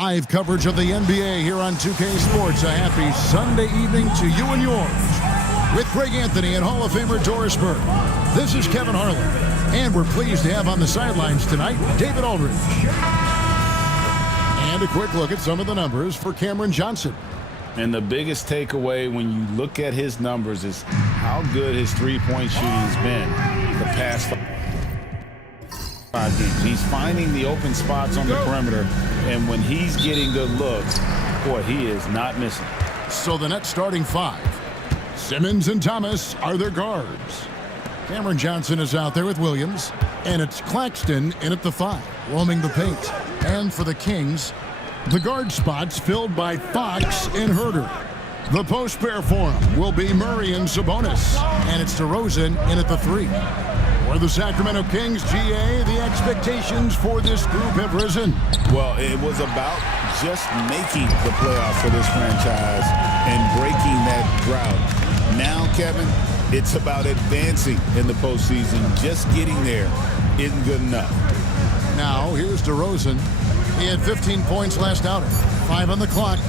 Live coverage of the NBA here on 2K Sports. A happy Sunday evening to you and yours. With Greg Anthony and Hall of Famer Doris Burke. This is Kevin Harlan. And we're pleased to have on the sidelines tonight, David Aldridge. And a quick look at some of the numbers for Cameron Johnson. And the biggest takeaway when you look at his numbers is how good his three-point shooting has been the past 5 games. He's finding the open spots on the perimeter, and when he's getting good looks, boy, he is not missing. So the Nets starting 5. Simmons and Thomas are their guards. Cameron Johnson is out there with Williams, and it's Claxton in at the 5, roaming the paint. And for the Kings, the guard spots filled by Fox and Herter. The post pair for him will be Murray and Sabonis, and it's DeRozan in at the 3. For the Sacramento Kings, GA, the expectations for this group have risen. Well, it was about just making the playoffs for this franchise and breaking that drought. Now, Kevin, it's about advancing in the postseason. Just getting there isn't good enough. Now, here's DeRozan. He had 15 points last outing. 5 on the clock.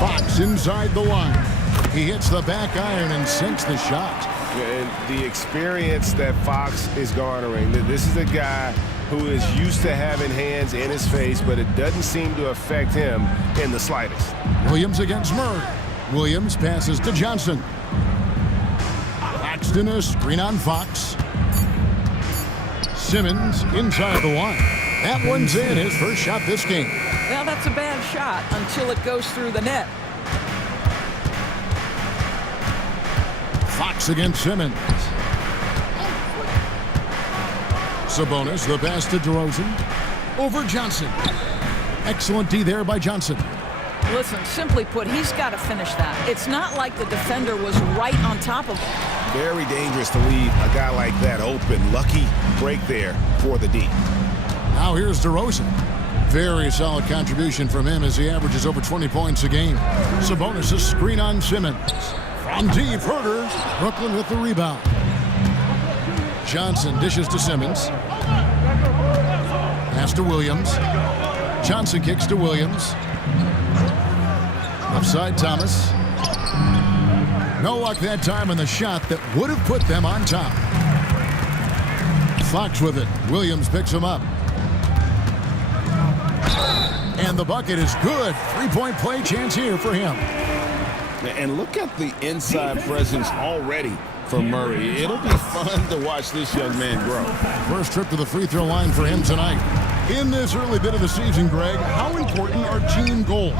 Fox inside the line. He hits the back iron and sinks the shot. And the experience that Fox is garnering, this is a guy who is used to having hands in his face, but it doesn't seem to affect him in the slightest. Williams against Murray. Williams passes to Johnson. Claxton a screen on Fox. Simmons inside the line. That one's in, his first shot this game. Well, that's a bad shot until it goes through the net. Fox against Simmons. Sabonis, the pass to DeRozan. Over Johnson. Excellent D there by Johnson. Listen, simply put, he's got to finish that. It's not like the defender was right on top of him. Very dangerous to leave a guy like that open. Lucky break there for the D. Now here's DeRozan. Very solid contribution from him as he averages over 20 points a game. Sabonis a screen on Simmons. From deep, Herter. Brooklyn with the rebound. Johnson dishes to Simmons. Pass to Williams. Johnson kicks to Williams. Offside Thomas. No luck that time on the shot that would have put them on top. Fox with it. Williams picks him up. And the bucket is good. 3-point play chance here for him. And look at the inside presence already for Murray. It'll be fun to watch this young man grow. First trip to the free throw line for him tonight. In this early bit of the season, Greg, how important are team goals?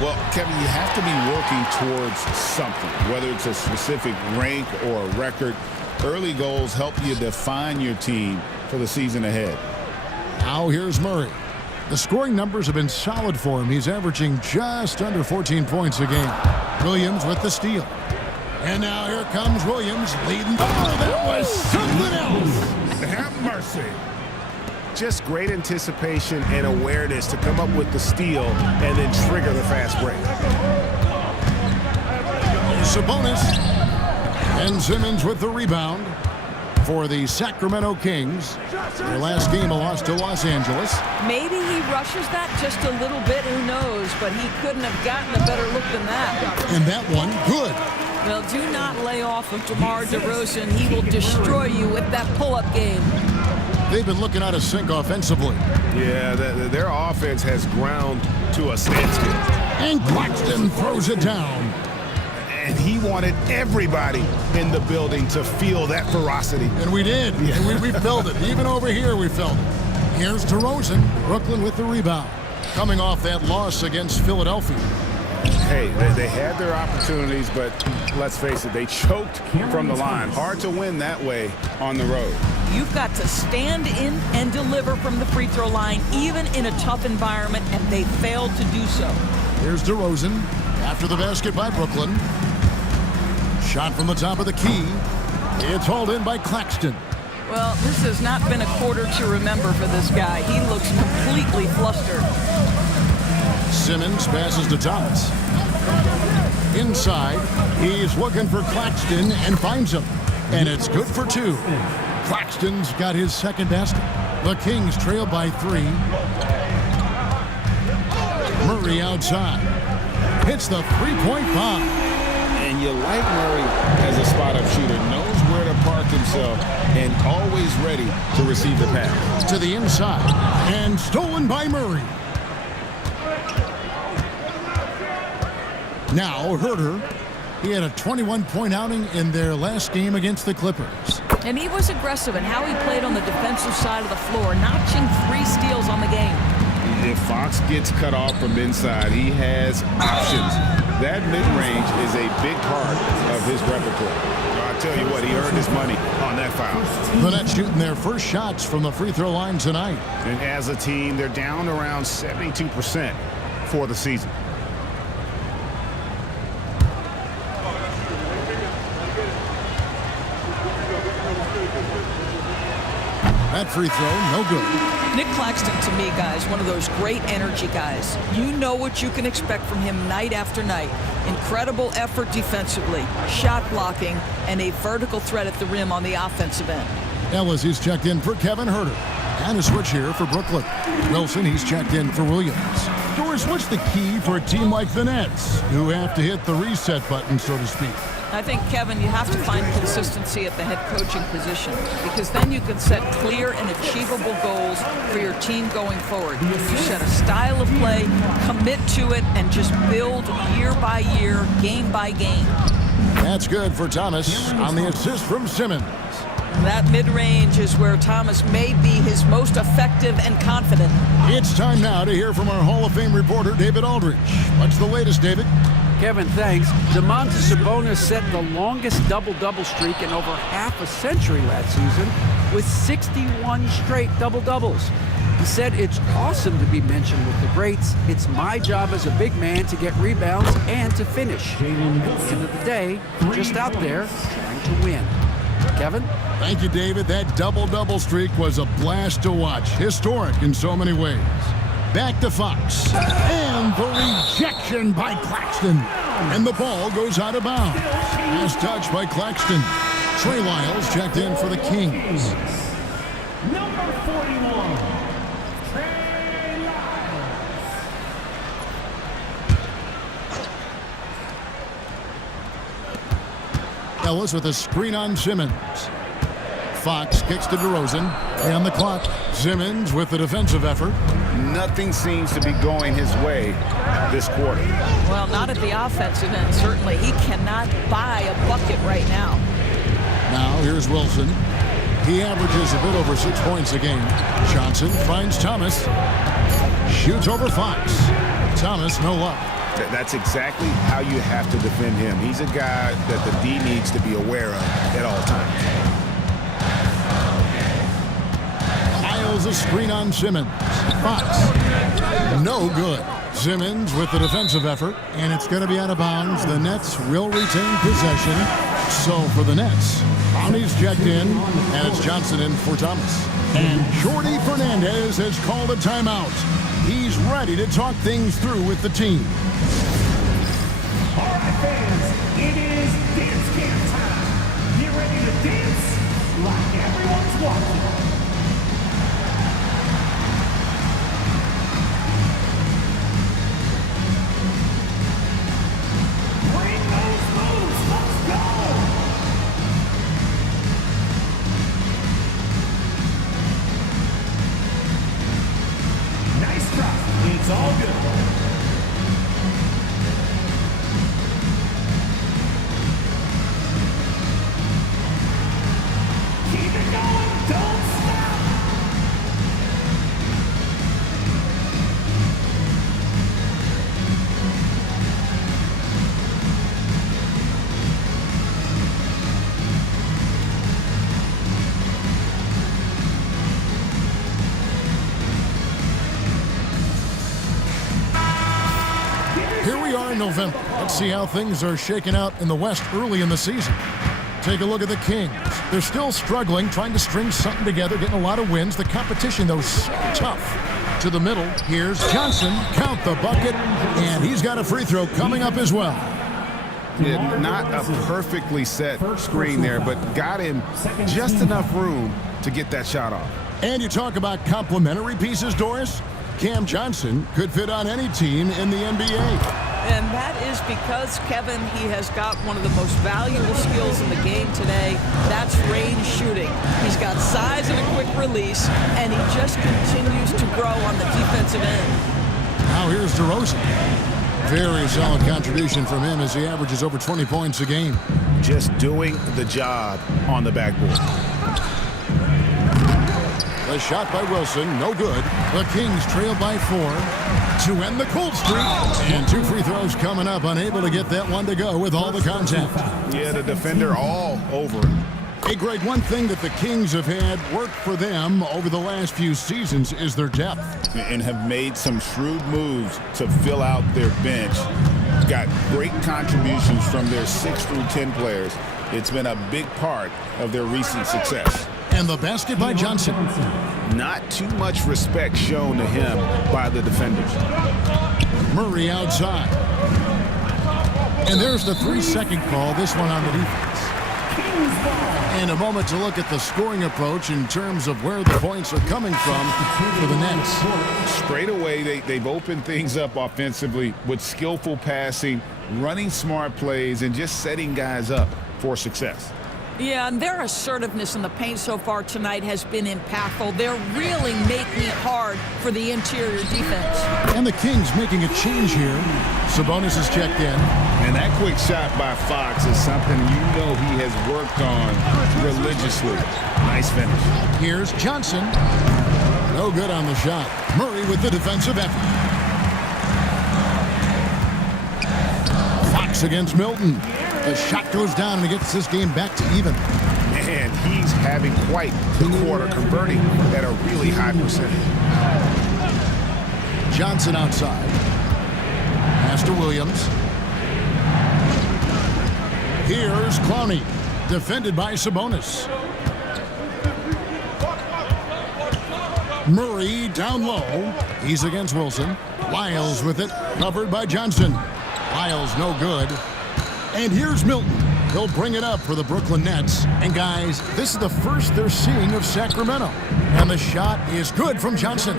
Well, Kevin, you have to be working towards something, whether it's a specific rank or a record. Early goals help you define your team for the season ahead. Now here's Murray. The scoring numbers have been solid for him. He's averaging just under 14 points a game. Williams with the steal. And now here comes Williams leading. Oh, that was something else. Have mercy. Just great anticipation and awareness to come up with the steal and then trigger the fast break. Sabonis and Simmons with the rebound for the Sacramento Kings. Their last game a loss to Los Angeles. Maybe he rushes that just a little bit, who knows, but he couldn't have gotten a better look than that. And that one, good. Well, do not lay off of DeMar DeRozan. He will destroy you with that pull-up game. They've been looking out of sync offensively. Yeah, their offense has ground to a standstill. And Claxton throws it down. And he wanted everybody in the building to feel that ferocity. And we did. Yeah. And we felt it. Even over here, we felt it. Here's DeRozan. Brooklyn with the rebound. Coming off that loss against Philadelphia. Hey, they had their opportunities, but let's face it, they choked from the line. Hard to win that way on the road. You've got to stand in and deliver from the free throw line, even in a tough environment, and they failed to do so. Here's DeRozan after the basket by Brooklyn. Shot from the top of the key. It's hauled in by Claxton. Well, this has not been a quarter to remember for this guy. He looks completely flustered. Simmons passes to Thomas. Inside, he's looking for Claxton and finds him. And it's good for 2. Claxton's got his second basket. The Kings trail by 3. Murray outside. Hits the three-point bomb. And you like Murray as a spot-up shooter. Knows where to park himself and always ready to receive the pass. To the inside. And stolen by Murray. Now Herter. He had a 21-point outing in their last game against the Clippers. And he was aggressive in how he played on the defensive side of the floor, notching 3 steals on the game. If Fox gets cut off from inside, he has options. That mid-range is a big part of his repertoire. I'll tell you what, he earned his money on that foul. The Nets shooting their first shots from the free throw line tonight. And as a team, they're down around 72% for the season. That free throw, no good. Nick Claxton, to me, guys, one of those great energy guys. You know what you can expect from him night after night. Incredible effort defensively, shot blocking, and a vertical threat at the rim on the offensive end. Ellis, he's checked in for Kevin Herter. And a switch here for Brooklyn. Wilson, he's checked in for Williams. Doris, what's the key for a team like the Nets, who have to hit the reset button, so to speak? I think, Kevin, you have to find consistency at the head coaching position, because then you can set clear and achievable goals for your team going forward. You set a style of play, commit to it, and just build year by year, game by game. That's good for Thomas on the assist from Simmons. That mid-range is where Thomas may be his most effective and confident. It's time now to hear from our Hall of Fame reporter, David Aldridge. What's the latest, David? Kevin, thanks. Domantas Sabonis set the longest double-double streak in over half a century last season with 61 straight double-doubles. He said, "It's awesome to be mentioned with the greats. It's my job as a big man to get rebounds and to finish. At the end of the day, just out there trying to win." Kevin? Thank you, David. That double-double streak was a blast to watch. Historic in so many ways. Back to Fox. And the rejection by Claxton. And the ball goes out of bounds. Last touch by Claxton. Trey Lyles checked in for the Kings. Number 41, Trey Lyles. Ellis with a screen on Simmons. Fox kicks to DeRozan. And the clock. Simmons with the defensive effort. Nothing seems to be going his way this quarter. Well, not at the offensive end, certainly. He cannot buy a bucket right now. Now here's Wilson. He averages a bit over 6 points a game. Johnson finds Thomas. Shoots over Fox. Thomas, no luck. That's exactly how you have to defend him. He's a guy that the D needs to be aware of at all times. Lyles a screen on Simmons. Fox. No good. Simmons with the defensive effort, and it's going to be out of bounds. The Nets will retain possession. So for the Nets, Brownie's checked in, and it's Johnson in for Thomas. And Jordi Fernandez has called a timeout. He's ready to talk things through with the team. All right, fans, it is dance camp time. Get ready to dance like everyone's watching. Bring those moves. Let's go. Nice drop. It's all good. Keep it going. Don't stop. Here we are in November. Let's see how things are shaking out in the West early in the season. Take a look at the Kings. They're still struggling, trying to string something together, getting a lot of wins. The competition, though, so tough. To the middle, here's Johnson. Count the bucket, and he's got a free throw coming up as well. Yeah, not a perfectly set screen there, but got him just enough room to get that shot off. And you talk about complementary pieces, Doris. Cam Johnson could fit on any team in the NBA. And that is because, Kevin, he has got one of the most valuable skills in the game today. That's range shooting. He's got size and a quick release, and he just continues to grow on the defensive end. Now here's DeRozan. Very solid contribution from him as he averages over 20 points a game. Just doing the job on the backboard. The shot by Wilson, no good. The Kings trail by 4 to end the cold streak. And 2 free throws coming up, unable to get that one to go with all the contact. Yeah, the defender all over it. Hey, Greg, one thing that the Kings have had work for them over the last few seasons is their depth. And have made some shrewd moves to fill out their bench. Got great contributions from their 6 through 10 players. It's been a big part of their recent success. And the basket by Johnson. Not too much respect shown to him by the defenders. Murray outside. And there's the 3-second call, this one on the defense. And a moment to look at the scoring approach in terms of where the points are coming from for the Nets. Straight away, they've opened things up offensively with skillful passing, running smart plays, and just setting guys up for success. Yeah, and their assertiveness in the paint so far tonight has been impactful. They're really making it hard for the interior defense. And the Kings making a change here. Sabonis is checked in. And that quick shot by Fox is something you know he has worked on religiously. Nice finish. Here's Johnson. No good on the shot. Murray with the defensive effort. Fox against Milton. The shot goes down and he gets this game back to even. Man, he's having quite the quarter, converting at a really high percentage. Johnson outside. Pass to Williams. Here's Clowney, defended by Sabonis. Murray down low. He's against Wilson. Lyles with it, covered by Johnson. Lyles no good. And here's Milton. He'll bring it up for the Brooklyn Nets. And guys, this is the first they're seeing of Sacramento. And the shot is good from Johnson.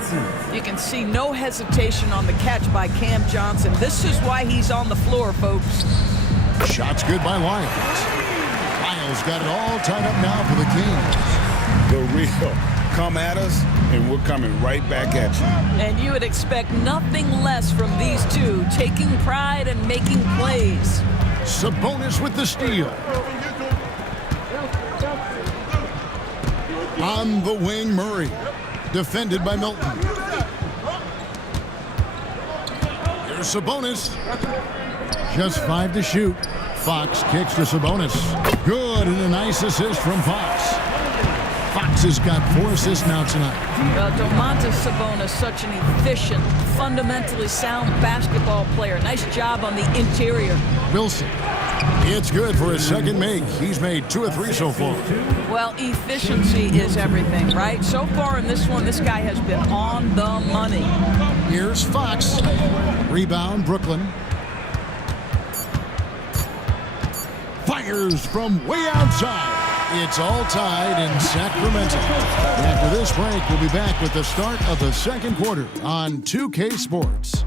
You can see no hesitation on the catch by Cam Johnson. This is why he's on the floor, folks. Shot's good by Lyles. Lyles got it all tied up now for the Kings. The real come at us, and we're coming right back at you. And you would expect nothing less from these two, taking pride and making plays. Sabonis with the steal. On the wing, Murray. Defended by Milton. Here's Sabonis. Just 5 to shoot. Fox kicks to Sabonis. Good, and a nice assist from Fox. Fox has got 4 assists now tonight. Domantas Sabonis, such an efficient, fundamentally sound basketball player. Nice job on the interior. Wilson. It's good for his second make. He's made 2 of 3 so far. Well, efficiency is everything, right? So far in this one, this guy has been on the money. Here's Fox. Rebound, Brooklyn. Fires from way outside. It's all tied in Sacramento. After this break, we'll be back with the start of the second quarter on 2K Sports.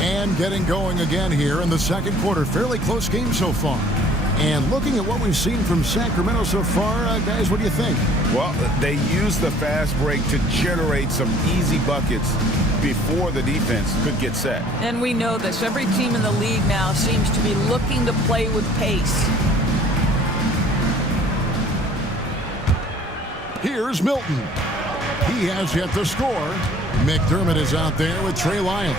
And getting going again here in the second quarter. Fairly close game so far. And looking at what we've seen from Sacramento so far, guys, what do you think? Well, they used the fast break to generate some easy buckets before the defense could get set. And we know this. Every team in the league now seems to be looking to play with pace. Here's Milton. He has yet to score. McDermott is out there with Trey Lyles.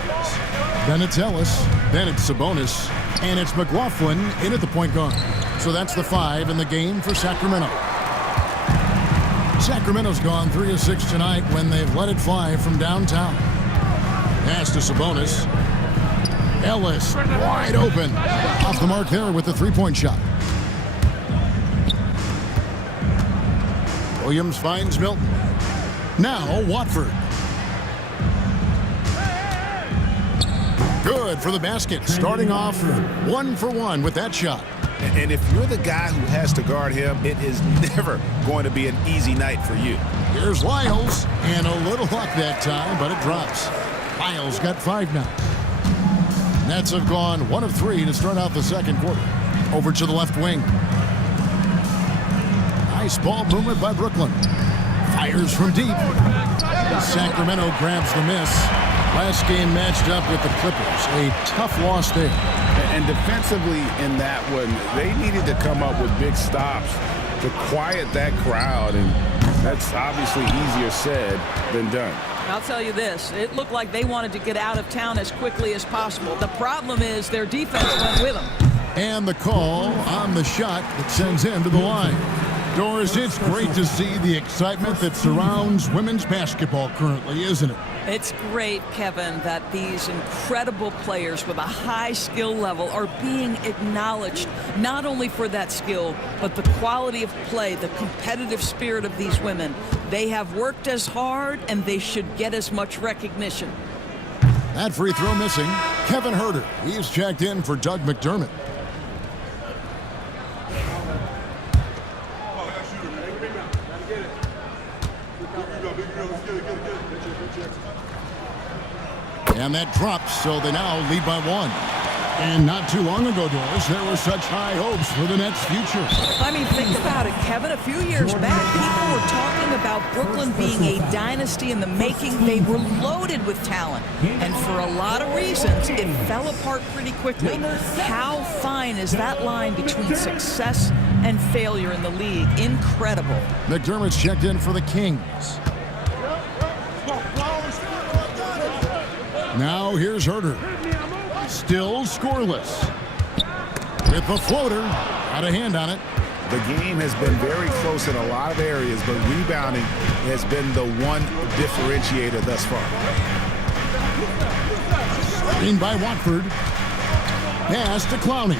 Then it's Ellis. Then it's Sabonis. And it's McLaughlin in at the point guard. So that's the 5 in the game for Sacramento. Sacramento's gone 3 of 6 tonight when they've let it fly from downtown. Pass to Sabonis. Ellis wide open. Off the mark there with the 3-point shot. Williams finds Milton. Now Watford. Good for the basket. Starting off 1 for 1 with that shot. And if you're the guy who has to guard him, it is never going to be an easy night for you. Here's Lyles, and a little luck that time, but it drops. Lyles got 5 now. Nets have gone 1 of 3 to start out the second quarter. Over to the left wing. Nice ball movement by Brooklyn. Fires from deep. Sacramento grabs the miss. Last game matched up with the Clippers. A tough loss there. And defensively in that one, they needed to come up with big stops to quiet that crowd, and that's obviously easier said than done. I'll tell you this, it looked like they wanted to get out of town as quickly as possible. The problem is their defense went with them. And the call on the shot that sends him to the line. Doris, it's great to see the excitement that surrounds women's basketball currently, isn't it? It's great, Kevin, that these incredible players with a high skill level are being acknowledged, not only for that skill, but the quality of play, the competitive spirit of these women. They have worked as hard, and they should get as much recognition. That free throw missing. Kevin Herter, he's checked in for Doug McDermott. And that drops, so they now lead by 1. And not too long ago, Doris, there were such high hopes for the Nets' future. I mean, think about it, Kevin. A few years back, people were talking about Brooklyn being a dynasty in the making. They were loaded with talent. And for a lot of reasons, it fell apart pretty quickly. How fine is that line between success and failure in the league? Incredible. McDermott's checked in for the Kings. Now here's Herter. Still scoreless. With the floater. Got a hand on it. The game has been very close in a lot of areas, but rebounding has been the one differentiator thus far. Screen by Watford. Pass to Clowney.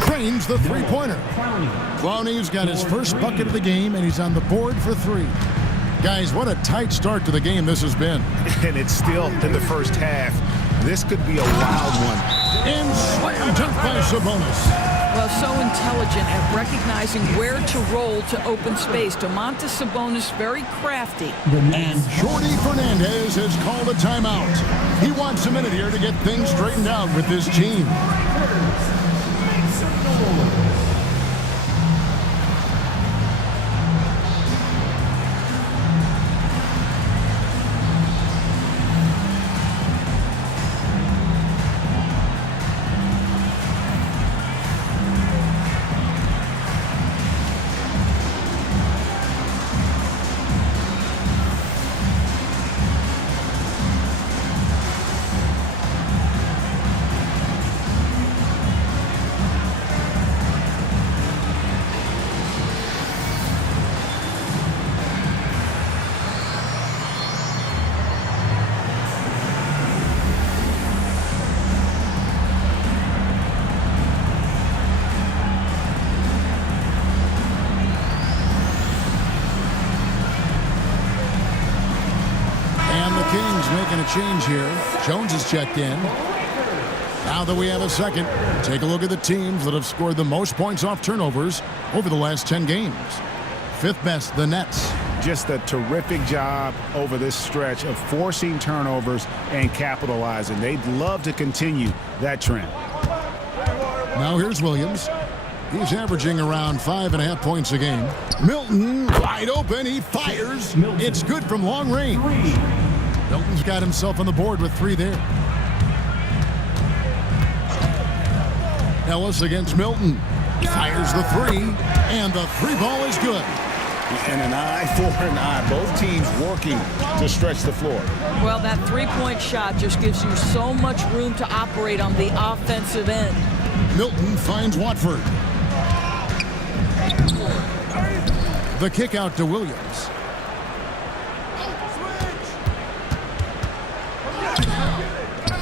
Cranes the three-pointer. Clowney's got his first bucket of the game, and he's on the board for 3. Guys, what a tight start to the game this has been. And it's still in the first half. This could be a wild one. And slam dunk by Sabonis. Well, so intelligent at recognizing where to roll to open space. Domantas Sabonis very crafty. And Jordy Fernandez has called a timeout. He wants a minute here to get things straightened out with his team. Kings making a change here. Jones is checked in. Now that we have a second, take a look at the teams that have scored the most points off turnovers over the last 10 games. 5th best, the Nets. Just a terrific job over this stretch of forcing turnovers and capitalizing. They'd love to continue that trend. Now here's Williams. He's averaging around 5.5 points a game. Milton wide open. He fires. It's good from long range. Milton's got himself on the board with 3 there. Ellis against Milton. Fires the 3. And the 3 ball is good. And an eye for an eye. Both teams working to stretch the floor. Well, that 3-point shot just gives you so much room to operate on the offensive end. Milton finds Watford. The kick out to Williams.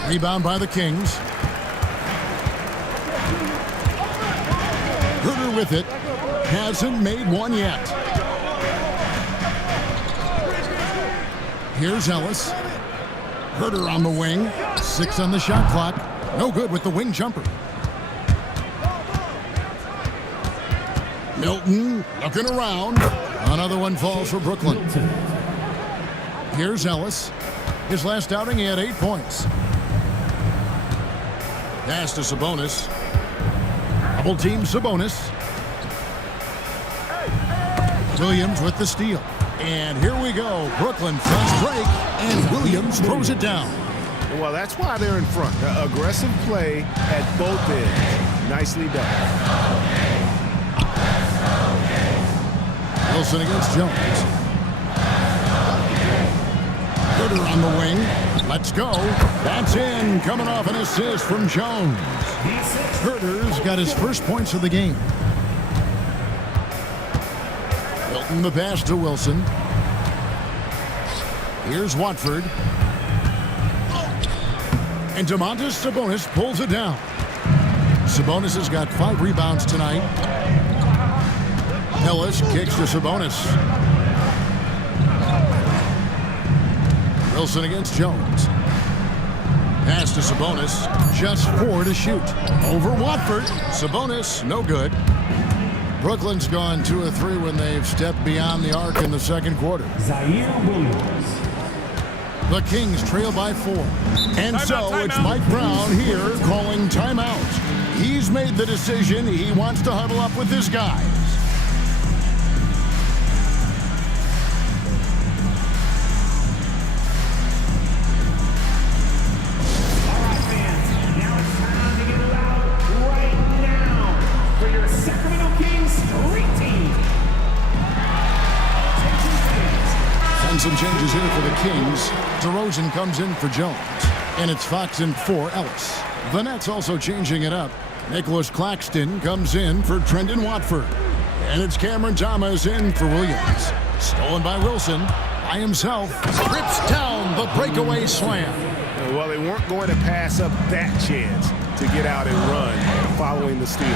Rebound by the Kings. Herter with it. Hasn't made one yet. Here's Ellis. Herter on the wing. 6 on the shot clock. No good with the wing jumper. Milton looking around. Another one falls for Brooklyn. Here's Ellis. His last outing, he had 8 points. Pass to Sabonis. Double team Sabonis. Williams with the steal. And here we go. Brooklyn fast break, and Williams throws it down. Well, that's why they're in front. Aggressive play at both ends. Nicely done. Wilson against Jones. Herter on the wing. Let's go. That's in. Coming off an assist from Jones. Herter's got his first points of the game. Milton the pass to Wilson. Here's Watford. And Domantas Sabonis pulls it down. Sabonis has got 5 rebounds tonight. Ellis kicks to Sabonis. Wilson against Jones. Pass to Sabonis. Just 4 to shoot. Over Watford. Sabonis, no good. Brooklyn's gone 2 of 3 when they've stepped beyond the arc in the second quarter. Zaire Williams. The Kings trail by 4. And so it's Mike Brown here calling timeout. He's made the decision. He wants to huddle up with his guys. All right, fans. Now it's time to get loud right now for your Sacramento Kings street team. Attention fans. And some changes here for the Kings. DeRozan comes in for Jones. And it's Fox in for Ellis. The Nets also changing it up. Nicholas Claxton comes in for Trendon Watford. And it's Cameron Thomas in for Williams. Stolen by Wilson. By himself. Rips down the breakaway slam. Well, they weren't going to pass up that chance to get out and run following the steal.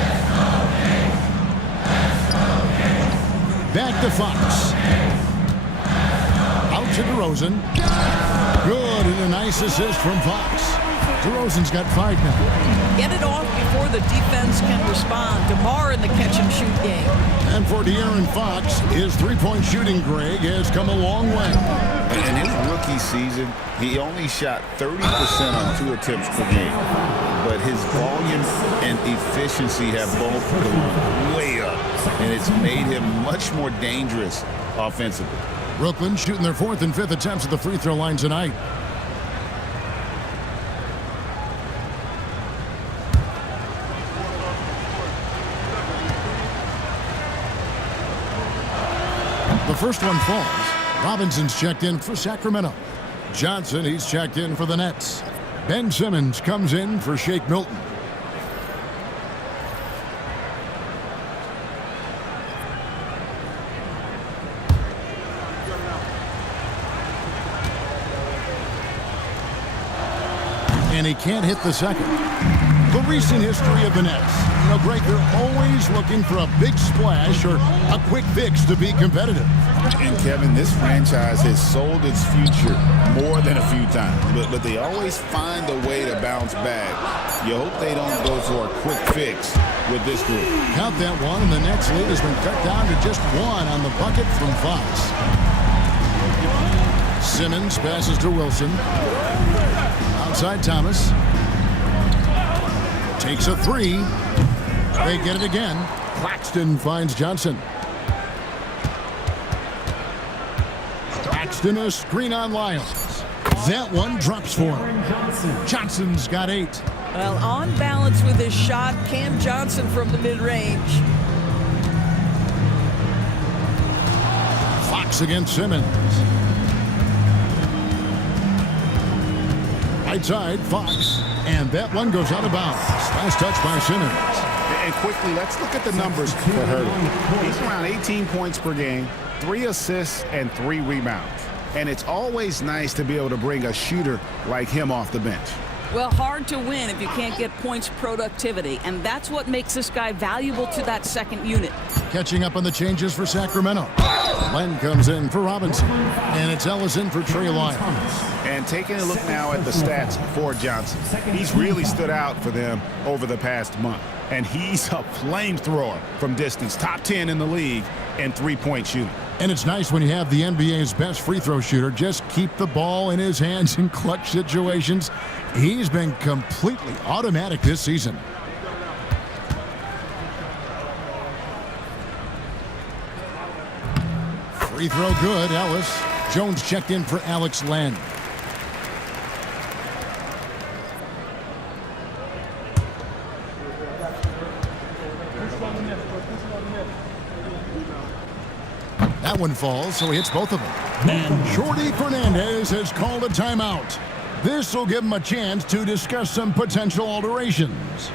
Back to Fox. Out to DeRozan. Good, and a nice assist from Fox. DeRozan's got 5 now. Get it off before the defense can respond. DeMar in the catch-and-shoot game. And for De'Aaron Fox, his 3-point shooting, Greg, has come a long way. In his rookie season, he only shot 30% on 2 attempts per game. But his volume and efficiency have both gone way up. And it's made him much more dangerous offensively. Brooklyn shooting their 4th and 5th attempts at the free throw line tonight. The first one falls. Robinson's checked in for Sacramento. Johnson, he's checked in for the Nets. Ben Simmons comes in for Shake Milton. And he can't hit the second. The recent history of the Nets. You know, Greg, they're always looking for a big splash or a quick fix to be competitive. And Kevin, this franchise has sold its future more than a few times, but they always find a way to bounce back. You hope they don't go for a quick fix with this group. Count that one, and the Nets lead has been cut down to just 1 on the bucket from Fox. Simmons passes to Wilson. Outside Thomas. Takes a 3. They get it again. Claxton finds Johnson. Claxton a screen on Lyles. That one drops for him. Johnson's got 8. Well, on balance with his shot, Cam Johnson from the mid-range. Fox against Simmons. Right side, Fox. And that one goes out of bounds. Last touch by Simmons. And quickly, let's look at the numbers for Herter. He's around 18 points per game, 3 assists, and 3 rebounds. And it's always nice to be able to bring a shooter like him off the bench. Well, hard to win if you can't get points productivity, and that's what makes this guy valuable to that second unit. Catching up on the changes for Sacramento. Len comes in for Robinson. And it's Ellison for Trey Lyons. And taking a look now at the stats for Johnson. He's really stood out for them over the past month. And he's a flamethrower from distance. Top 10 in the league in three-point shooting. And it's nice when you have the NBA's best free throw shooter just keep the ball in his hands in clutch situations. He's been completely automatic this season. Free throw good, Ellis. Jones checked in for Alex Len. That one falls, so he hits both of them. And Shorty Fernandez has called a timeout. This will give him a chance to discuss some potential alterations.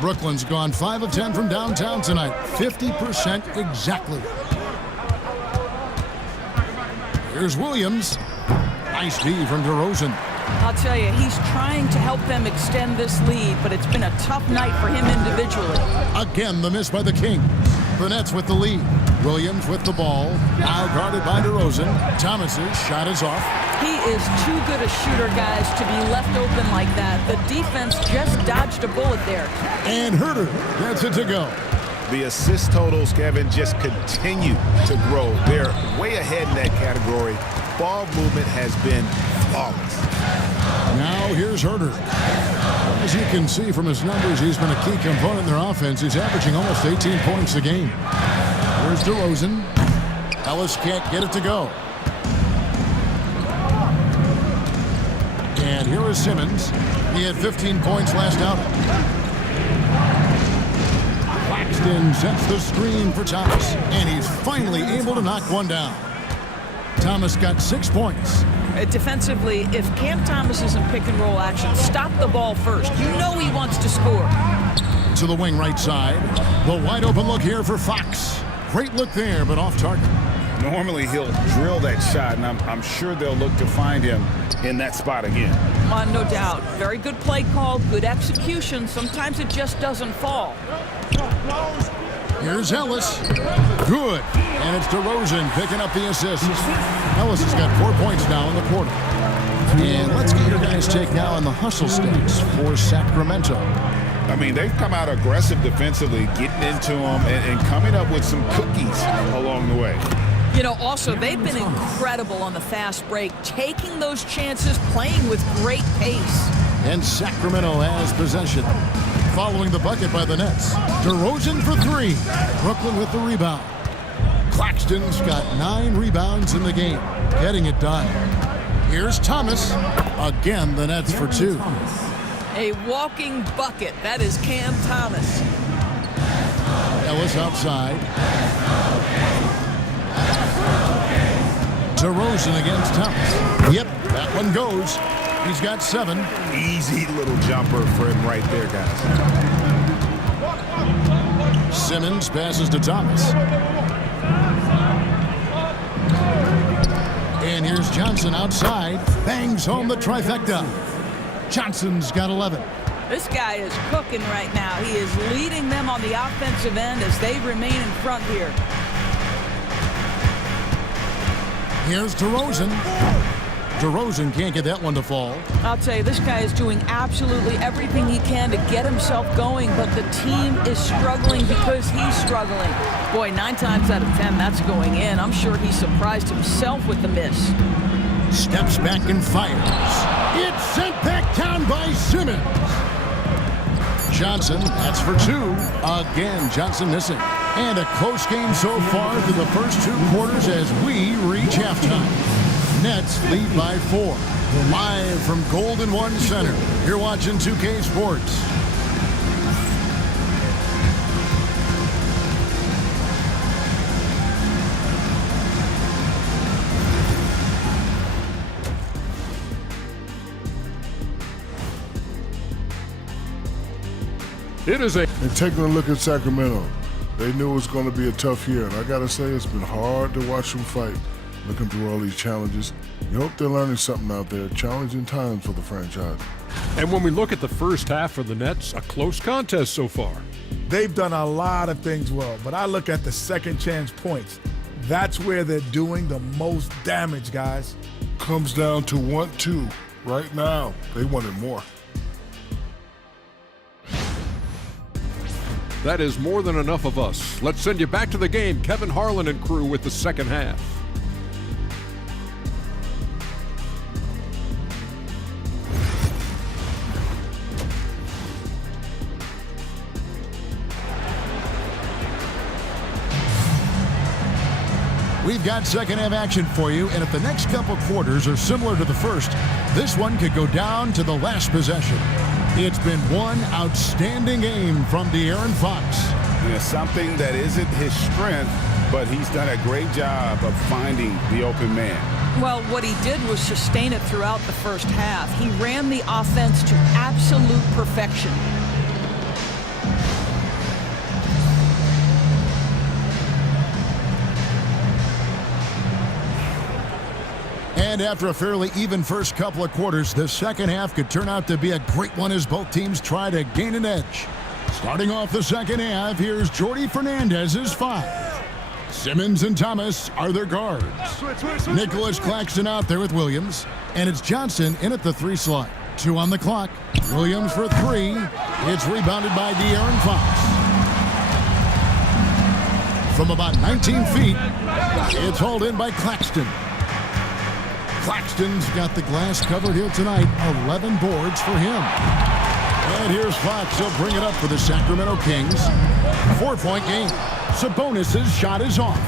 Brooklyn's gone 5 of 10 from downtown tonight. 50% exactly. Here's Williams. Nice D from DeRozan. I'll tell you, he's trying to help them extend this lead, but it's been a tough night for him individually. Again, the miss by the Kings. The Nets with the lead. Williams with the ball. Now guarded by DeRozan. Thomas's shot is off. He is too good a shooter, guys, to be left open like that. The defense just dodged a bullet there. And Herter gets it to go. The assist totals, Kevin, just continue to grow. They're way ahead in that category. Ball movement has been flawless. Now here's Herter. As you can see from his numbers, he's been a key component in their offense. He's averaging almost 18 points a game. Here's DeRozan. Ellis can't get it to go. And here is Simmons. He had 15 points last outing. Claxton sets the screen for Thomas. And he's finally able to knock one down. Thomas got 6 points. Defensively, if Cam Thomas is in pick and roll action, stop the ball first. You know he wants to score. To the wing right side. The wide open look here for Fox. Great look there, but off target. Normally he'll drill that shot, and I'm sure they'll look to find him in that spot again. No doubt. Very good play call, good execution. Sometimes it just doesn't fall. Here's Ellis. Good. And it's DeRozan picking up the assist. Ellis has got 4 points now in the quarter. And let's get your guys' take now on the hustle stats for Sacramento. I mean, they've come out aggressive defensively, getting into them and coming up with some cookies along the way. You know, also, they've been incredible on the fast break, taking those chances, playing with great pace. And Sacramento has possession. Following the bucket by the Nets. DeRozan for 3. Brooklyn with the rebound. Claxton's got 9 rebounds in the game, getting it done. Here's Thomas. Again, the Nets for 2. A walking bucket. That is Cam Thomas. Ellis outside. DeRozan against Thomas. Yep, that one goes. He's got 7. Easy little jumper for him right there, guys. Simmons passes to Thomas. And here's Johnson outside. Bangs home the trifecta. Johnson's got 11. This guy is cooking right now. He is leading them on the offensive end as they remain in front here. Here's DeRozan. DeRozan can't get that one to fall. I'll tell you, this guy is doing absolutely everything he can to get himself going, but the team is struggling because he's struggling. Boy, 9 times out of 10, that's going in. I'm sure he surprised himself with the miss. Steps back and fires. It's sent back down by Simmons. Johnson, that's for 2. Again, Johnson missing. And a close game so far through the first 2 quarters as we reach halftime. Nets lead by 4. Live from Golden One Center. You're watching 2K Sports. And taking a look at Sacramento, they knew it was going to be a tough year. And I got to say, it's been hard to watch them fight, looking through all these challenges. You hope they're learning something out there. Challenging times for the franchise. And when we look at the first half for the Nets, a close contest so far. They've done a lot of things well, but I look at the second chance points. That's where they're doing the most damage, guys. Comes down to 1-2 right now. They wanted more. That is more than enough of us. Let's send you back to the game. Kevin Harlan and crew with the second half. We've got second half action for you, and if the next couple quarters are similar to the first, this one could go down to the last possession. It's been one outstanding game from De'Aaron Fox. Yeah, something that isn't his strength, but he's done a great job of finding the open man. Well, what he did was sustain it throughout the first half. He ran the offense to absolute perfection. And after a fairly even first couple of quarters, the second half could turn out to be a great one as both teams try to gain an edge. Starting off the second half, here's Jordy Fernandez's 5. Simmons and Thomas are their guards. Nicholas Claxton out there with Williams. And it's Johnson in at the 3 slot. 2 on the clock. Williams for 3. It's rebounded by De'Aaron Fox. From about 19 feet, it's hauled in by Claxton. Claxton's got the glass covered here tonight. 11 boards for him. And here's Fox. He'll bring it up for the Sacramento Kings. 4-point game. Sabonis' shot is off.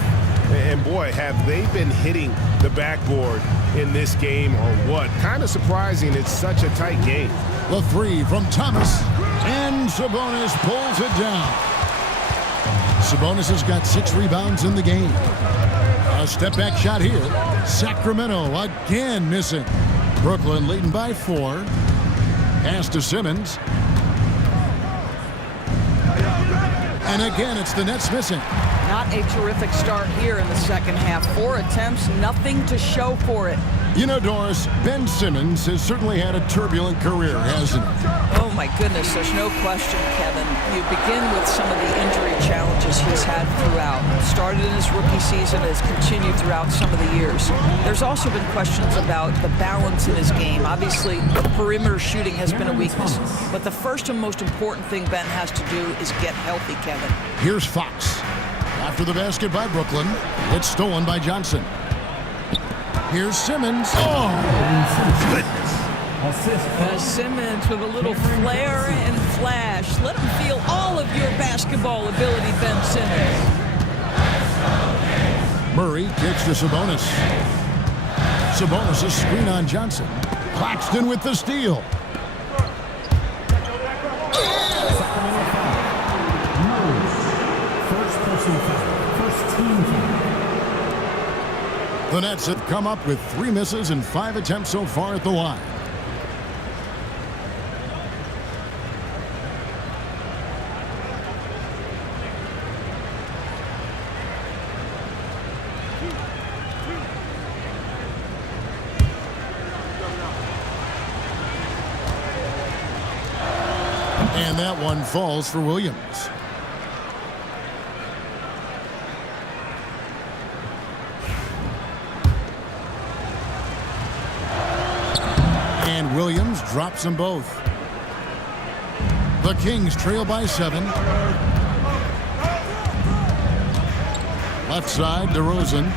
And boy, have they been hitting the backboard in this game or what? Kind of surprising it's such a tight game. The 3 from Thomas. And Sabonis pulls it down. Sabonis has got 6 rebounds in the game. A step-back shot here. Sacramento again missing. Brooklyn leading by 4. Pass to Simmons. And again, it's the Nets missing. Not a terrific start here in the second half. 4 attempts, nothing to show for it. You know, Doris, Ben Simmons has certainly had a turbulent career, hasn't he? Oh, my goodness, there's no question, Kevin. You begin with some of the injury challenges he's had throughout. Started in his rookie season, has continued throughout some of the years. There's also been questions about the balance in his game. Obviously, perimeter shooting has been a weakness. But the first and most important thing Ben has to do is get healthy, Kevin. Here's Fox. After the basket by Brooklyn, it's stolen by Johnson. Here's Simmons. Oh, goodness. Simmons with a little flair and flash. Let him feel all of your basketball ability, Ben Simmons. Murray kicks to Sabonis. Sabonis' screen on Johnson. Claxton with the steal. The Nets have come up with 3 misses and 5 attempts so far at the line. And that one falls for Williams. And Williams drops them both. The Kings trail by 7. Left side, DeRozan.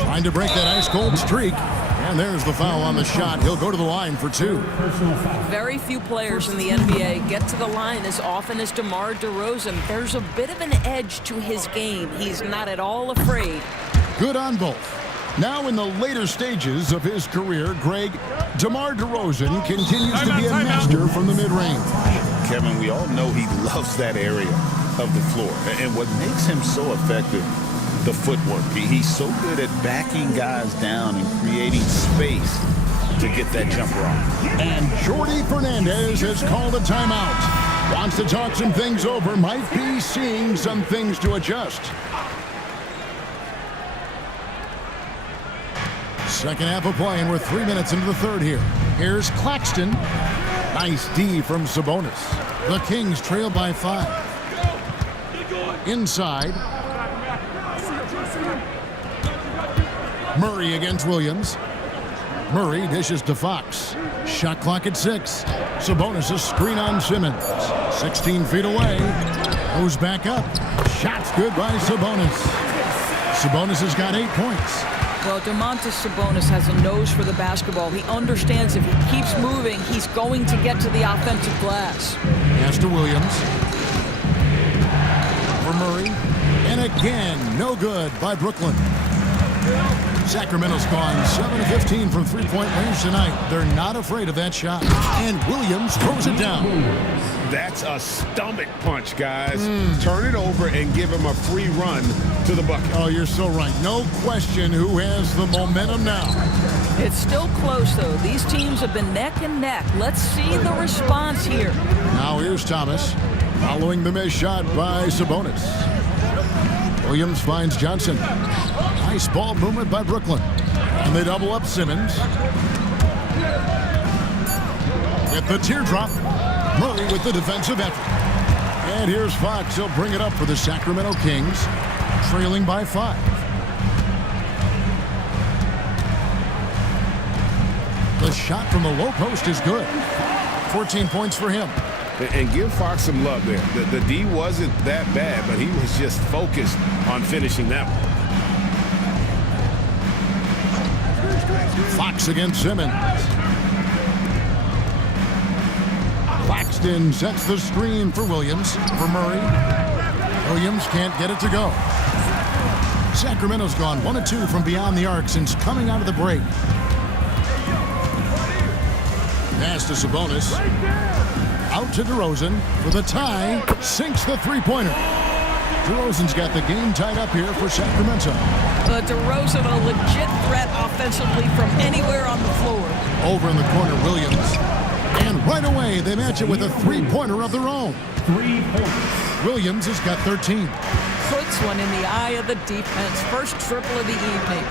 Trying to break that ice-cold streak. And there's the foul on the shot. He'll go to the line for 2. Very few players in the NBA get to the line as often as DeMar DeRozan. There's a bit of an edge to his game. He's not at all afraid. Good on both. Now in the later stages of his career, Greg, DeMar DeRozan continues to be a master from the mid-range. Kevin, we all know he loves that area of the floor. And what makes him so effective, the footwork. He's so good at backing guys down and creating space to get that jumper off. And Jordi Fernandez has called a timeout. Wants to talk some things over. Might be seeing some things to adjust. Second half of play, and we're 3 minutes into the third here. Here's Claxton. Nice D from Sabonis. The Kings trail by 5. Inside. Murray against Williams. Murray dishes to Fox. Shot clock at 6. Sabonis a screen on Simmons. 16 feet away. Goes back up. Shot's good by Sabonis. Sabonis has got 8 points. Well, Domantas Sabonis has a nose for the basketball. He understands if he keeps moving, he's going to get to the offensive glass. Pass to Williams. For Murray. And again, no good by Brooklyn. Sacramento's gone 7 of 15 from three-point range tonight. They're not afraid of that shot. And Williams throws it down. That's a stomach punch, guys. Turn it over and give him a free run to the bucket. Oh, you're so right. No question who has the momentum now. It's still close, though. These teams have been neck and neck. Let's see the response here. Now here's Thomas following the missed shot by Sabonis. Williams finds Johnson. Nice ball movement by Brooklyn. And they double up Simmons. With the teardrop, Murray with the defensive effort. And here's Fox. He'll bring it up for the Sacramento Kings, trailing by 5. The shot from the low post is good. 14 points for him. And give Fox some love there. The D wasn't that bad, but he was just focused on finishing that one. Fox against Simmons. Claxton sets the screen for Williams. For Murray. Williams can't get it to go. Sacramento's gone 1 of 2 from beyond the arc since coming out of the break. Pass to Sabonis. Out to DeRozan for the tie. Sinks the three-pointer. DeRozan's got the game tied up here for Sacramento. DeRozan, a legit threat offensively from anywhere on the floor. Over in the corner, Williams. And right away, they match it with a three-pointer of their own. 3 points. Williams has got 13. Puts one in the eye of the defense. First triple of the evening.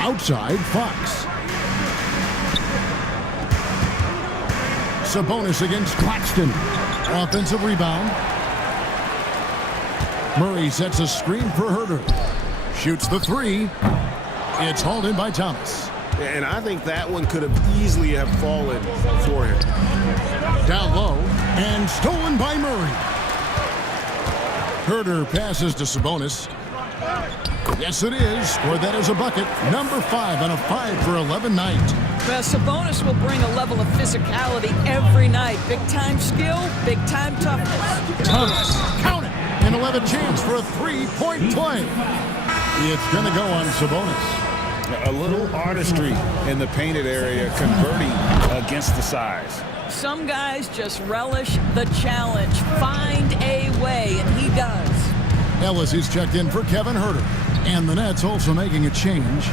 Outside, Fox. Sabonis against Claxton. Offensive rebound. Murray sets a screen for Herter. Shoots the 3. It's hauled in by Thomas. And I think that one could have easily have fallen for him. Down low and stolen by Murray. Herter passes to Sabonis. Yes, it is. Scored that as a bucket. Number 5 on a 5 for 11 night. Well, Sabonis will bring a level of physicality every night. Big-time skill, big-time toughness. Thomas, count it. And 11 chance for a three-point play. It's going to go on Sabonis. A little artistry in the painted area, converting against the size. Some guys just relish the challenge. Find a way, and he does. Ellis is checked in for Kevin Herter. And the Nets also making a change.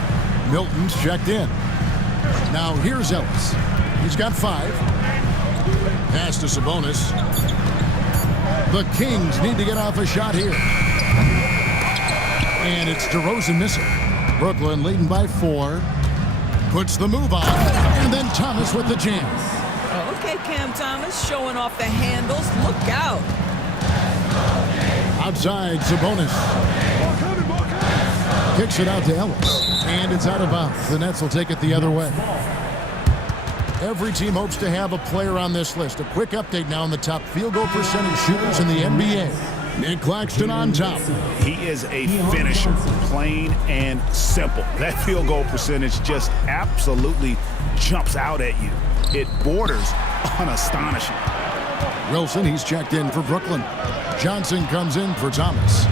Milton's checked in. Now here's Ellis. He's got 5. Pass to Sabonis. The Kings need to get off a shot here. And it's DeRozan missing. Brooklyn leading by 4. Puts the move on. And then Thomas with the jam. Okay, Cam Thomas showing off the handles. Look out. Outside, Sabonis. Kicks it out to Ellis. And it's out of bounds. The Nets will take it the other way. Every team hopes to have a player on this list. A quick update now on the top field goal percentage shooters in the NBA. Nick Claxton on top. He is a finisher, plain and simple. That field goal percentage just absolutely jumps out at you. It borders on astonishing. Wilson, he's checked in for Brooklyn. Johnson comes in for Thomas.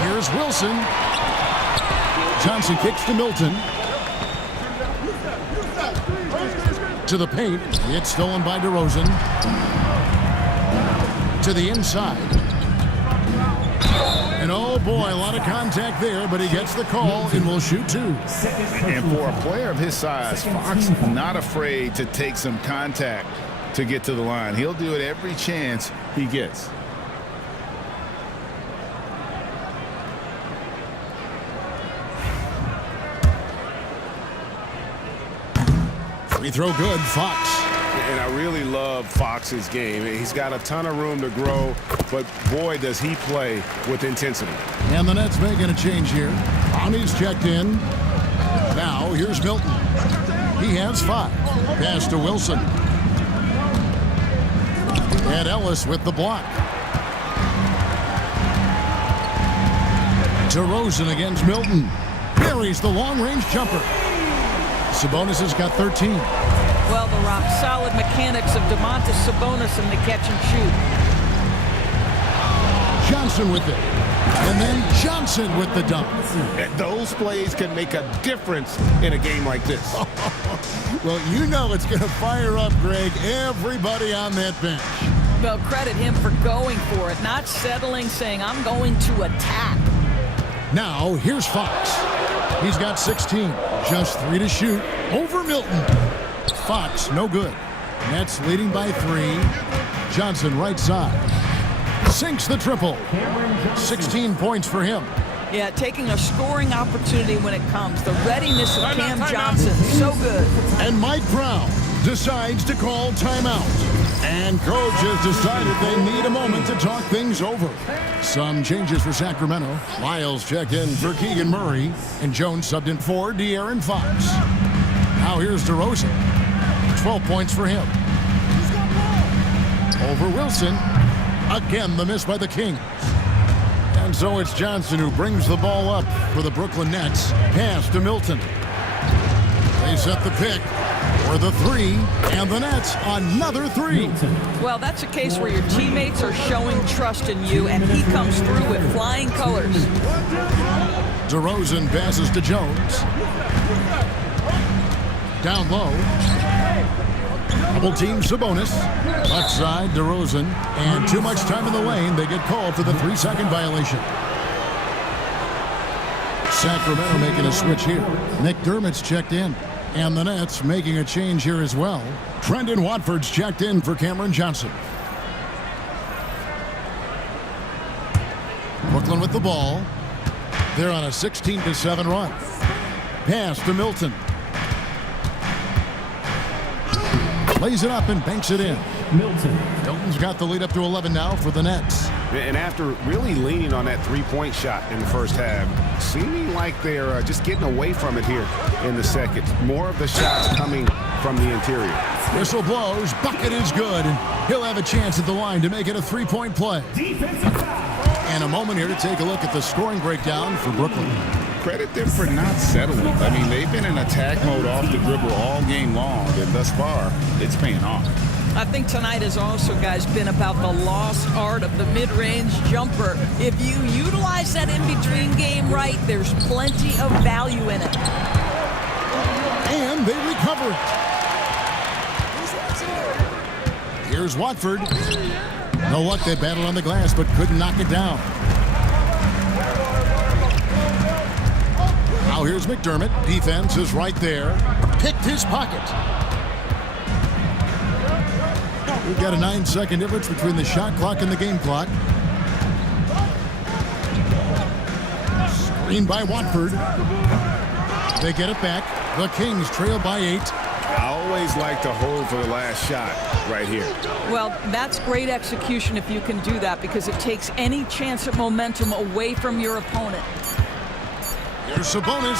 Here's Wilson. Johnson kicks to Milton. To the paint. It's stolen by DeRozan. To the inside. And oh boy, a lot of contact there, but he gets the call and will shoot two. And for a player of his size, Fox not afraid to take some contact to get to the line. He'll do it every chance he gets. Free throw good, Fox. And I really love Fox's game. He's got a ton of room to grow, but boy, does he play with intensity. And the Nets making a change here. Bonnie's checked in. Now, here's Milton. He has 5. Pass to Wilson. And Ellis with the block. DeRozan against Milton. Buries the long-range jumper. Sabonis has got 13. Well, the rock-solid mechanics of Domantas Sabonis in the catch and shoot. Johnson with it. And then Johnson with the dunk. Those plays can make a difference in a game like this. Well, you know it's going to fire up, Greg, everybody on that bench. Well, credit him for going for it, not settling, saying, I'm going to attack. Now, here's Fox. He's got 16. Just 3 to shoot. Over Milton. Fox, no good. Nets leading by 3. Johnson, right side. Sinks the triple. 16 points for him. Yeah, taking a scoring opportunity when it comes. The readiness of Cam Johnson, so good. And Mike Brown decides to call timeout. And coach has decided they need a moment to talk things over. Some changes for Sacramento. Lyles checked in for Keegan Murray. And Jones subbed in for De'Aaron Fox. Now here's DeRozan. 12 points for him. Over Wilson. Again, the miss by the Kings. And so it's Johnson who brings the ball up for the Brooklyn Nets. Pass to Milton. They set the pick for the 3, and the Nets another 3. Well, that's a case where your teammates are showing trust in you, and he comes through with flying colors. DeRozan passes to Jones. Down low. Double team Sabonis. Left side, DeRozan. And too much time in the lane. They get called for the 3-second violation. Sacramento making a switch here. McDermott's checked in. And the Nets making a change here as well. Trendon Watford's checked in for Cameron Johnson. Brooklyn with the ball. They're on a 16-7 run. Pass to Milton. Lays it up and banks it in. Milton's got the lead up to 11 now for the Nets. And after really leaning on that three-point shot in the first half, seeming like they're just getting away from it here in the second. More of the shots coming from the interior. Whistle blows. Bucket is good. And he'll have a chance at the line to make it a 3-point play. And a moment here to take a look at the scoring breakdown for Brooklyn. Credit them for not settling. I mean, they've been in attack mode off the dribble all game long, and thus far, it's paying off. I think tonight has also, guys, been about the lost art of the mid-range jumper. If you utilize that in-between game right, there's plenty of value in it. And they recover it. Here's Watford. No luck, they battled on the glass, but couldn't knock it down. Now here's McDermott. Defense is right there. Picked his pocket. We've got a 9-second difference between the shot clock and the game clock. Screen by Watford. They get it back. The Kings trail by 8. always like to hold for the last shot right here. Well, that's great execution if you can do that, because it takes any chance at momentum away from your opponent. Here's Sabonis.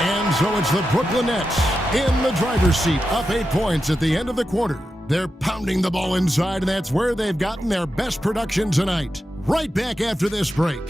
And so it's the Brooklyn Nets in the driver's seat, up 8 points at the end of the quarter. They're pounding the ball inside, and that's where they've gotten their best production tonight. Right back after this break.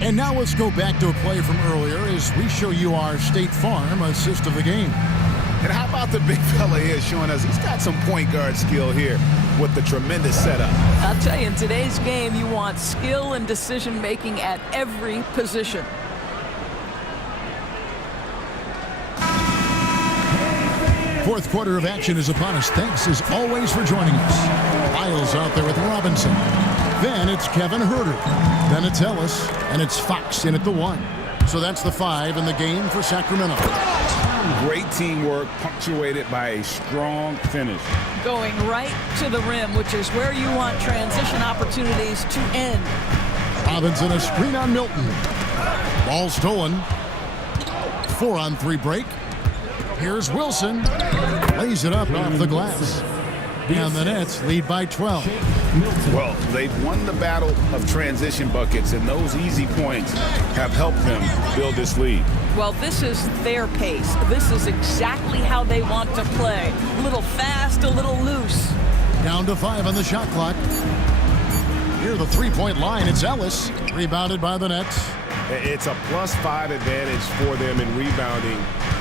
And now let's go back to a play from earlier as we show you our State Farm assist of the game. And how about the big fella here showing us he's got some point guard skill here with the tremendous setup. I'll tell you, in today's game, you want skill and decision-making at every position. Fourth quarter of action is upon us. Thanks, as always, for joining us. Lyles out there with Robinson. Then it's Kevin Herter. Then it's Ellis. And it's Fox in at the 1. So that's the 5 in the game for Sacramento. Great teamwork punctuated by a strong finish. Going right to the rim, which is where you want transition opportunities to end. Robinson, a screen on Milton. Ball stolen. 4-on-3 break. Here's Wilson. Lays it up off the glass. And the Nets lead by 12. Well, they've won the battle of transition buckets, and those easy points have helped them build this lead. Well, this is their pace. This is exactly how they want to play. A little fast, a little loose. Down to 5 on the shot clock. Near the three-point line, it's Ellis. Rebounded by the Nets. It's a +5 advantage for them in rebounding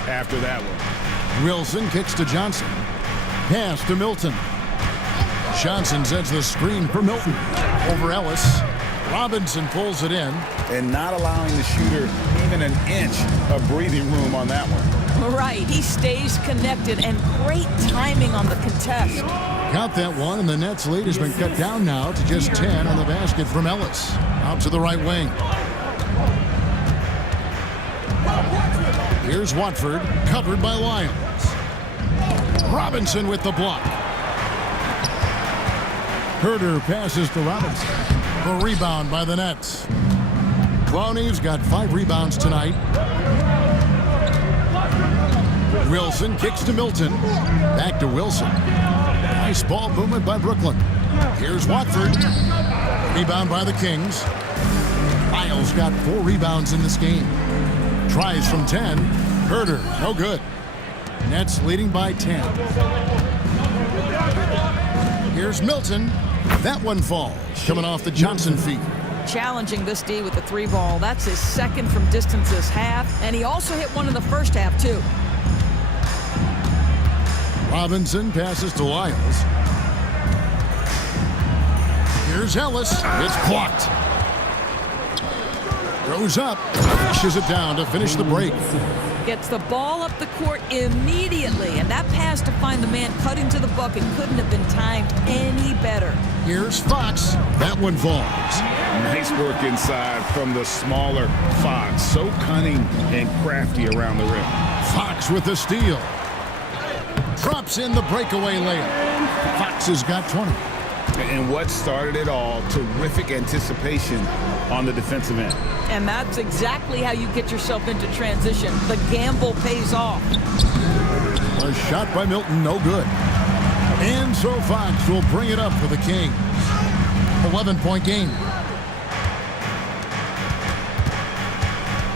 after that one. Wilson kicks to Johnson. Pass to Milton. Johnson sets the screen for Milton. Over Ellis. Robinson pulls it in. And not allowing the shooter even an inch of breathing room on that one. Right, he stays connected, and great timing on the contest. Count that one, and the Nets' lead has been cut down now to just 10 on the basket from Ellis. Out to the right wing. Here's Watford, covered by Lyles. Robinson with the block. Herter passes to Robinson. The rebound by the Nets. Clowney's got 5 rebounds tonight. Wilson kicks to Milton. Back to Wilson. Nice ball movement by Brooklyn. Here's Watford. Rebound by the Kings. Lyles got 4 rebounds in this game. Tries from 10. Herter, no good. Nets leading by 10. Here's Milton. That one falls, coming off the Johnson feed. Challenging this D with the 3 ball. That's his second from distance this half, and he also hit one in the first half, too. Robinson passes to Lyles. Here's Ellis. It's blocked. Goes up, pushes it down to finish the break. Gets the ball up the court immediately, and that pass to find the man cutting to the bucket couldn't have been timed any better. Here's Fox. That one falls. Nice work inside from the smaller Fox. So cunning and crafty around the rim. Fox with the steal. Drops in the breakaway layup. Fox has got 20. And what started it all, terrific anticipation on the defensive end. And that's exactly how you get yourself into transition. The gamble pays off. A shot by Milton, no good. And so Fox will bring it up for the Kings. 11-point game.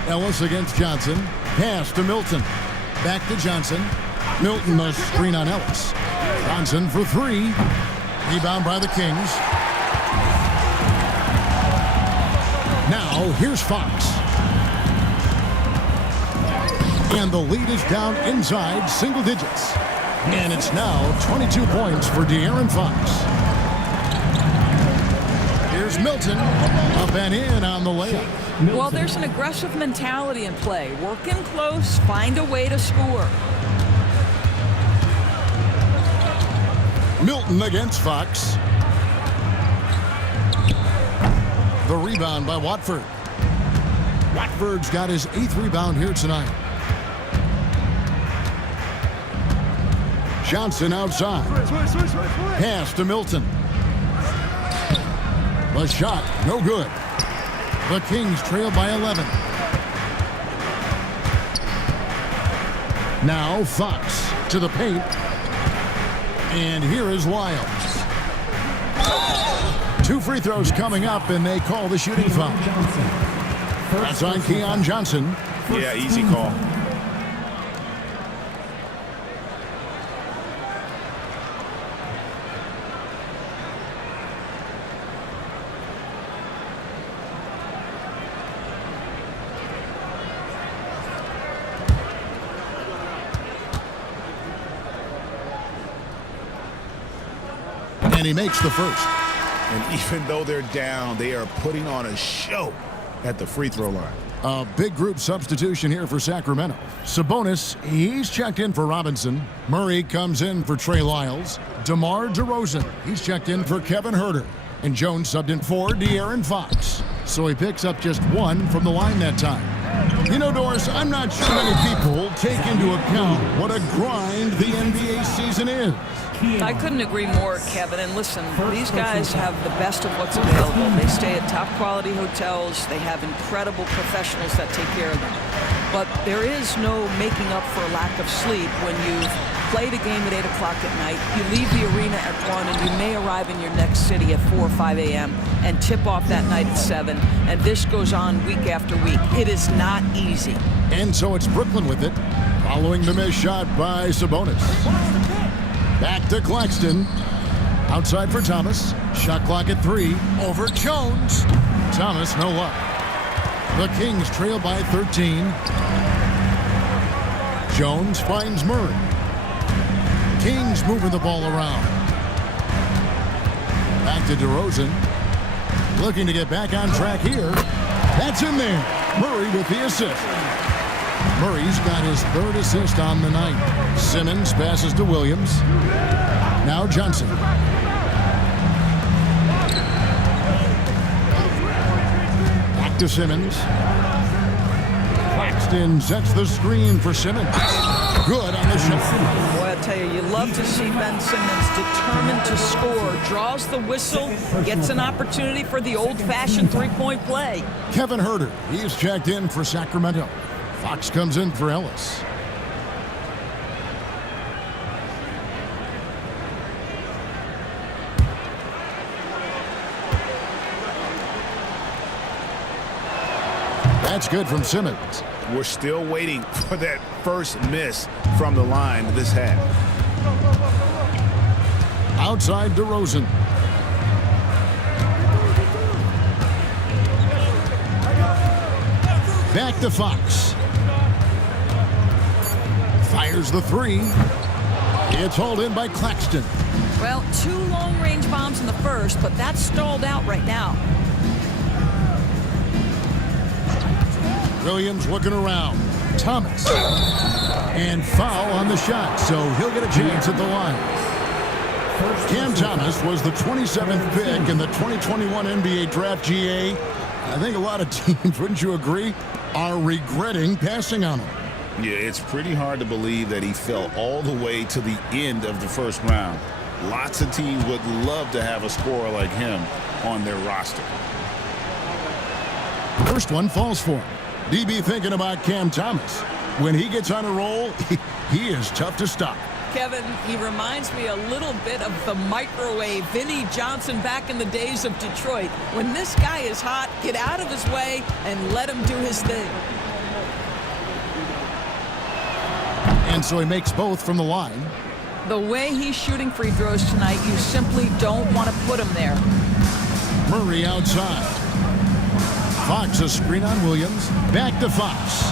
Ellis against Johnson. Pass to Milton. Back to Johnson. Milton, a screen on Ellis. Johnson for 3. Rebound by the Kings. Now, here's Fox. And the lead is down inside single digits. And it's now 22 points for De'Aaron Fox. Here's Milton. Up and in on the layup. Well, there's an aggressive mentality in play. Work in close, find a way to score. Milton against Fox. The rebound by Watford. Watford's got his 8th rebound here tonight. Johnson outside. Pass to Milton. The shot, no good. The Kings trail by 11. Now Fox to the paint. And here is Lyles. 2 free throws coming up, and they call the shooting foul. That's on Keon Johnson. Yeah, easy call. And he makes the first. And even though they're down, they are putting on a show at the free throw line. A big group substitution here for Sacramento. Sabonis, he's checked in for Robinson. Murray comes in for Trey Lyles. DeMar DeRozan, he's checked in for Kevin Huerter. And Jones subbed in for De'Aaron Fox. So he picks up just 1 from the line that time. You know, Doris, I'm not sure many people take into account what a grind the NBA season is. I couldn't agree more, Kevin. And listen, these guys have the best of what's available. They stay at top quality hotels. They have incredible professionals that take care of them. But there is no making up for a lack of sleep when you've played a game at 8 o'clock at night, you leave the arena at 1, and you may arrive in your next city at 4 or 5 a.m. and tip off that night at 7. And this goes on week after week. It is not easy. And so it's Brooklyn with it, following the missed shot by Sabonis. Back to Claxton. Outside for Thomas. Shot clock at 3. Over Jones. Thomas, no luck. The Kings trail by 13. Jones finds Murray. Kings moving the ball around. Back to DeRozan. Looking to get back on track here. That's in there. Murray with the assist. Murray's got his 3rd assist on the night. Simmons passes to Williams. Now Johnson. Back to Simmons. Claxton sets the screen for Simmons. Good on the shot. Boy, I tell you love to see Ben Simmons determined to score. Draws the whistle, gets an opportunity for the old-fashioned three-point play. Kevin Huerter, he's checked in for Sacramento. Fox comes in for Ellis. That's good from Simmons. We're still waiting for that first miss from the line this half. Outside DeRozan. Back to Fox. Fires the 3. It's hauled in by Claxton. Well, 2 long-range bombs in the first, but that's stalled out right now. Williams looking around. Thomas. And foul on the shot, so he'll get a chance at the line. Cam Thomas was the 27th pick in the 2021 NBA Draft. GA. I think a lot of teams, wouldn't you agree, are regretting passing on him. Yeah, it's pretty hard to believe that he fell all the way to the end of the first round. Lots of teams would love to have a scorer like him on their roster. First one falls for him. DB thinking about Cam Thomas. When he gets on a roll, he is tough to stop. Kevin, he reminds me a little bit of the microwave Vinnie Johnson back in the days of Detroit. When this guy is hot, get out of his way and let him do his thing. And so he makes both from the line. The way he's shooting free throws tonight, you simply don't want to put him there. Murray outside. Fox a screen on Williams. Back to Fox.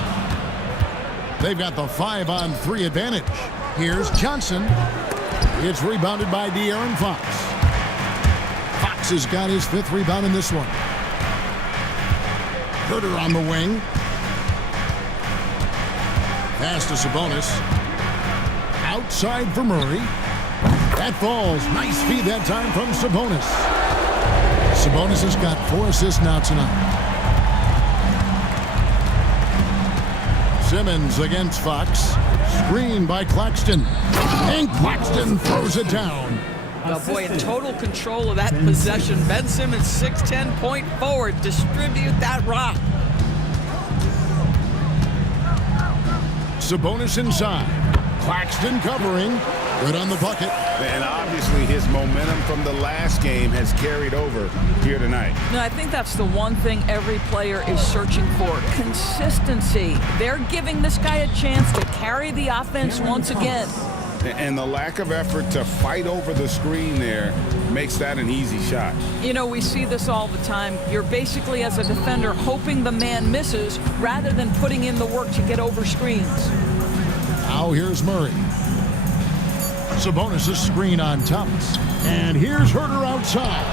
They've got the 5-on-3 advantage. Here's Johnson. It's rebounded by De'Aaron Fox. Fox has got his 5th rebound in this one. Huerter on the wing. Pass to Sabonis. Outside for Murray. That falls. Nice feed that time from Sabonis. Sabonis has got 4 assists now tonight. Simmons against Fox. Screen by Claxton. And Claxton throws it down. Oh boy, in total control of that possession. Ben Simmons, 6'10", point forward. Distribute that rock. Sabonis inside. Claxton covering. Good on the bucket. And obviously his momentum from the last game has carried over here tonight. No, I think that's the one thing every player is searching for. Consistency. They're giving this guy a chance to carry the offense once again. And the lack of effort to fight over the screen there makes that an easy shot. You know, we see this all the time. You're basically, as a defender, hoping the man misses rather than putting in the work to get over screens. Now here's Murray. Sabonis' screen on Thomas. And here's Herter outside.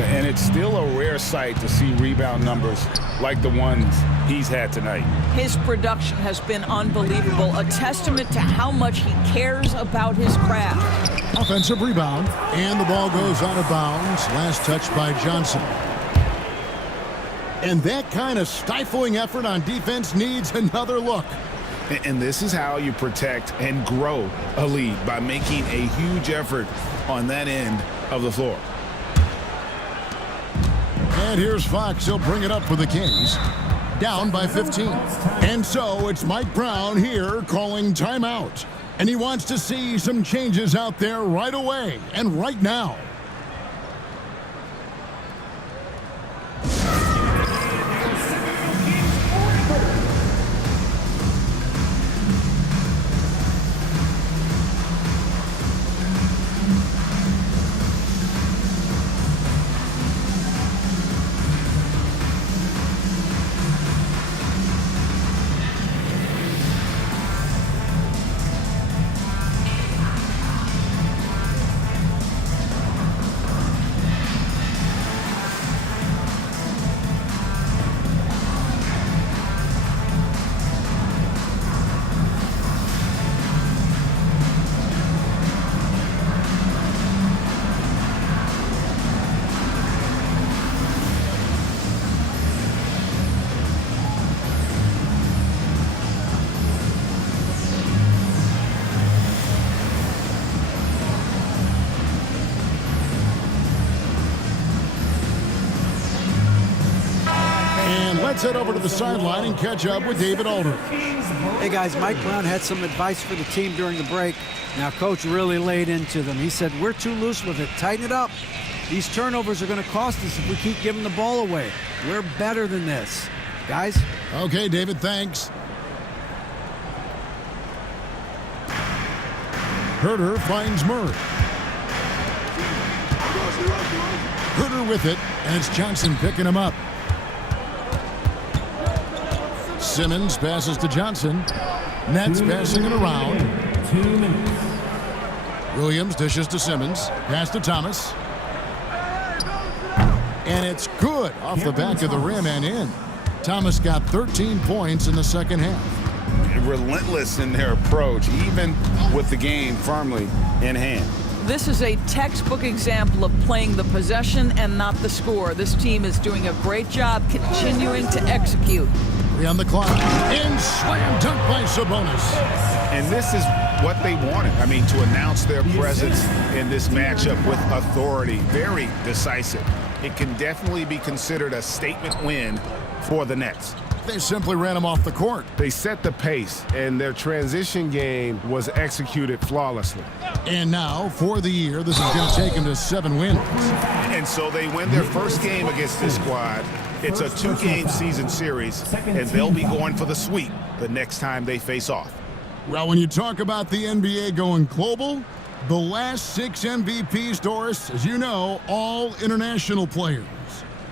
And it's still a rare sight to see rebound numbers like the ones he's had tonight. His production has been unbelievable, a testament to how much he cares about his craft. Offensive rebound, and the ball goes out of bounds. Last touch by Johnson. And that kind of stifling effort on defense needs another look. And this is how you protect and grow a lead, by making a huge effort on that end of the floor. And here's Fox. He'll bring it up for the Kings. Down by 15. And so it's Mike Brown here calling timeout. And he wants to see some changes out there right away and right now. Let's head over to the sideline and catch up with David Aldridge. Hey guys, Mike Brown had some advice for the team during the break. Now coach really laid into them. He said, we're too loose with it, tighten it up. These turnovers are going to cost us if we keep giving the ball away. We're better than this. Guys? Okay, David, thanks. Herter finds Murray. Herter with it, and it's Johnson picking him up. Simmons passes to Johnson. Nets passing it around. 2 minutes. Williams dishes to Simmons. Pass to Thomas. And it's good off the back of the rim and in. Thomas got 13 points in the second half. Relentless in their approach, even with the game firmly in hand. This is a textbook example of playing the possession and not the score. This team is doing a great job continuing to execute. 3 on the clock. And slam dunk by Sabonis. And this is what they wanted. I mean, to announce their presence in this matchup with authority. Very decisive. It can definitely be considered a statement win for the Nets. They simply ran him off the court. They set the pace, and their transition game was executed flawlessly. And now, for the year, this is going to take them to 7 wins. And so they win their first game against this squad. It's a 2-game season series, and they'll be going for the sweep the next time they face off. Well, when you talk about the NBA going global, the last 6 MVPs, Doris, as you know, all international players.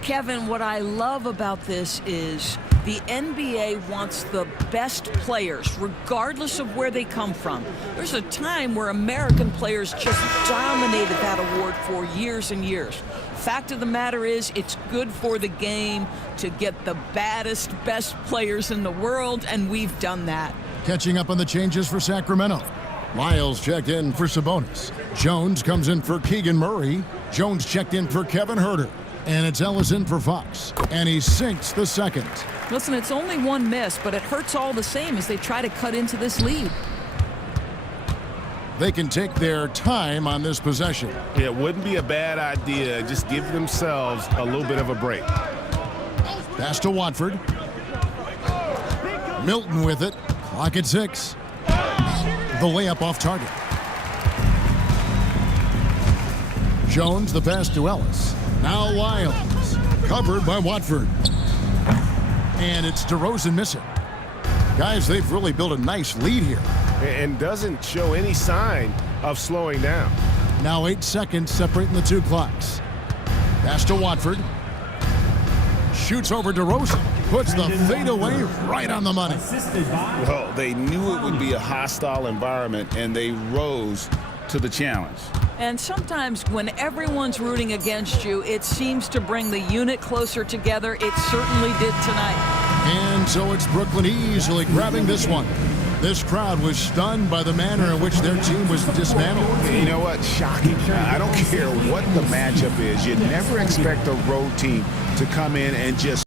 Kevin, what I love about this is the NBA wants the best players, regardless of where they come from. There's a time where American players just dominated that award for years and years. Fact of the matter is, it's good for the game to get the baddest, best players in the world, and we've done that. Catching up on the changes for Sacramento. Lyles checked in for Sabonis. Jones comes in for Keegan Murray. Jones checked in for Kevin Herter. And it's Ellison for Fox. And he sinks the second. Listen, it's only one miss, but it hurts all the same as they try to cut into this lead. They can take their time on this possession. It wouldn't be a bad idea. Just give themselves a little bit of a break. Pass to Watford. Milton with it. Clock at 6. The layup off target. Jones, the pass to Ellis. Now Wiles. Covered by Watford. And it's DeRozan missing. Guys, they've really built a nice lead here. And doesn't show any sign of slowing down. Now 8 seconds separating the two clocks. Pass to Watford. Shoots over DeRozan. Puts the fadeaway right on the money. Well, they knew it would be a hostile environment, and they rose to the challenge. And sometimes when everyone's rooting against you, it seems to bring the unit closer together. It certainly did tonight. And so it's Brooklyn easily grabbing this one. This crowd was stunned by the manner in which their team was dismantled. You know what? Shocking. I don't care what the matchup is. You never expect a road team to come in and just